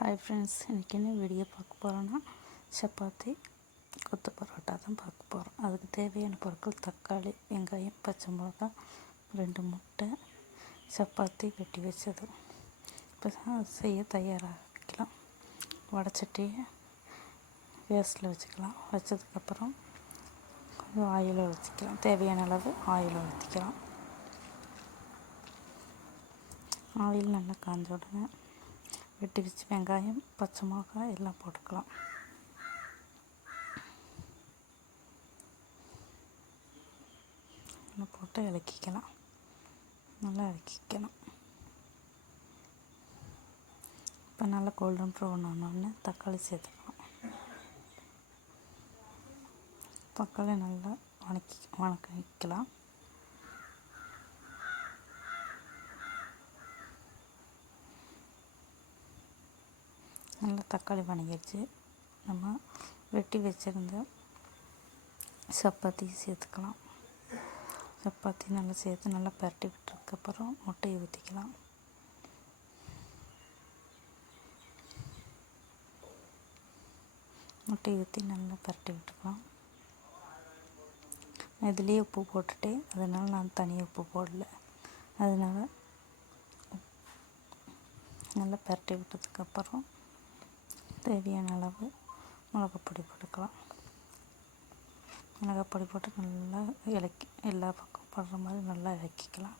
Hi friends, இன்றைக்கி என்ன video பார்க்க போகிறோன்னா சப்பாத்தி கொத்து பரோட்டா தான் பார்க்க போகிறோம். அதுக்கு தேவையான பொருட்கள் தக்காளி, வெங்காயம், பச்சை மிளகாய், 2 முட்டை, சப்பாத்தி வெட்டி வச்சது. இப்போ தான் செய்ய தயாராகிக்கலாம். வடைச்சட்டியை கேஸில் வச்சுக்கலாம். வச்சதுக்கப்புறம் கொஞ்சம் ஆயில் ஊற்றிக்கலாம். தேவையான அளவு ஆயில் ஊற்றிக்கலாம். ஆயில் நல்லா காஞ்ச உடனே வெட்டி வச்சு வெங்காயம், பச்சை மிளகாய் எல்லாம் போட்டுக்கலாம். எல்லாம் போட்டு இலக்கிக்கலாம். நல்லா இலக்கிக்கலாம். இப்போ நல்லா கோல்டன் ப்ரௌன் ஆனோடனே தக்காளி சேர்த்துக்கலாம். தக்காளி நல்லா வணக்கிக்கலாம். நல்லா தக்காளி வணங்கிடுச்சு. நம்ம வெட்டி வச்சுருந்த சப்பாத்தி சேர்த்துக்கலாம். சப்பாத்தி நல்லா சேர்த்து நல்லா பரட்டி விட்டதுக்கப்புறம் முட்டையை ஊற்றிக்கலாம். முட்டையை ஊற்றி நல்லா பரட்டி விட்டுக்கலாம். இதுலேயே உப்பு போட்டுட்டேன், அதனால் நான் தனியாக உப்பு போடல. அதனால் நல்லா பரட்டி விட்டதுக்கப்புறம் தேவையான அளவு மிளகாப்பொடி போட்டுக்கலாம். மிளகாப்பொடி போட்டு நல்லா எல்லா பக்கம் படுற மாதிரி நல்லா இலக்கிக்கலாம்.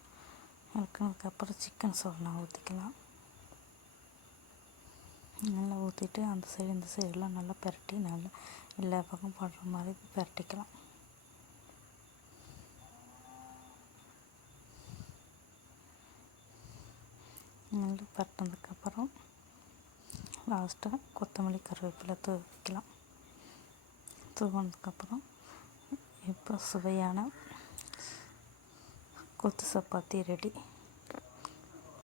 இலக்கினதுக்கப்புறம் சிக்கன் சோளா ஊற்றிக்கலாம். நல்லா ஊற்றிட்டு அந்த சைடு இந்த சைடெலாம் நல்லா பரட்டி நல்லா எல்லா பக்கம் படுற மாதிரி பரட்டிக்கலாம். நல்லா பரட்டினதுக்கப்புறம் லாஸ்ட்டாக கொத்தமல்லி, கருவேப்பிலை தூவிக்கலாம். தூவினதுக்கப்புறம் இப்போ சுவையான கொத்து சப்பாத்தி ரெடி.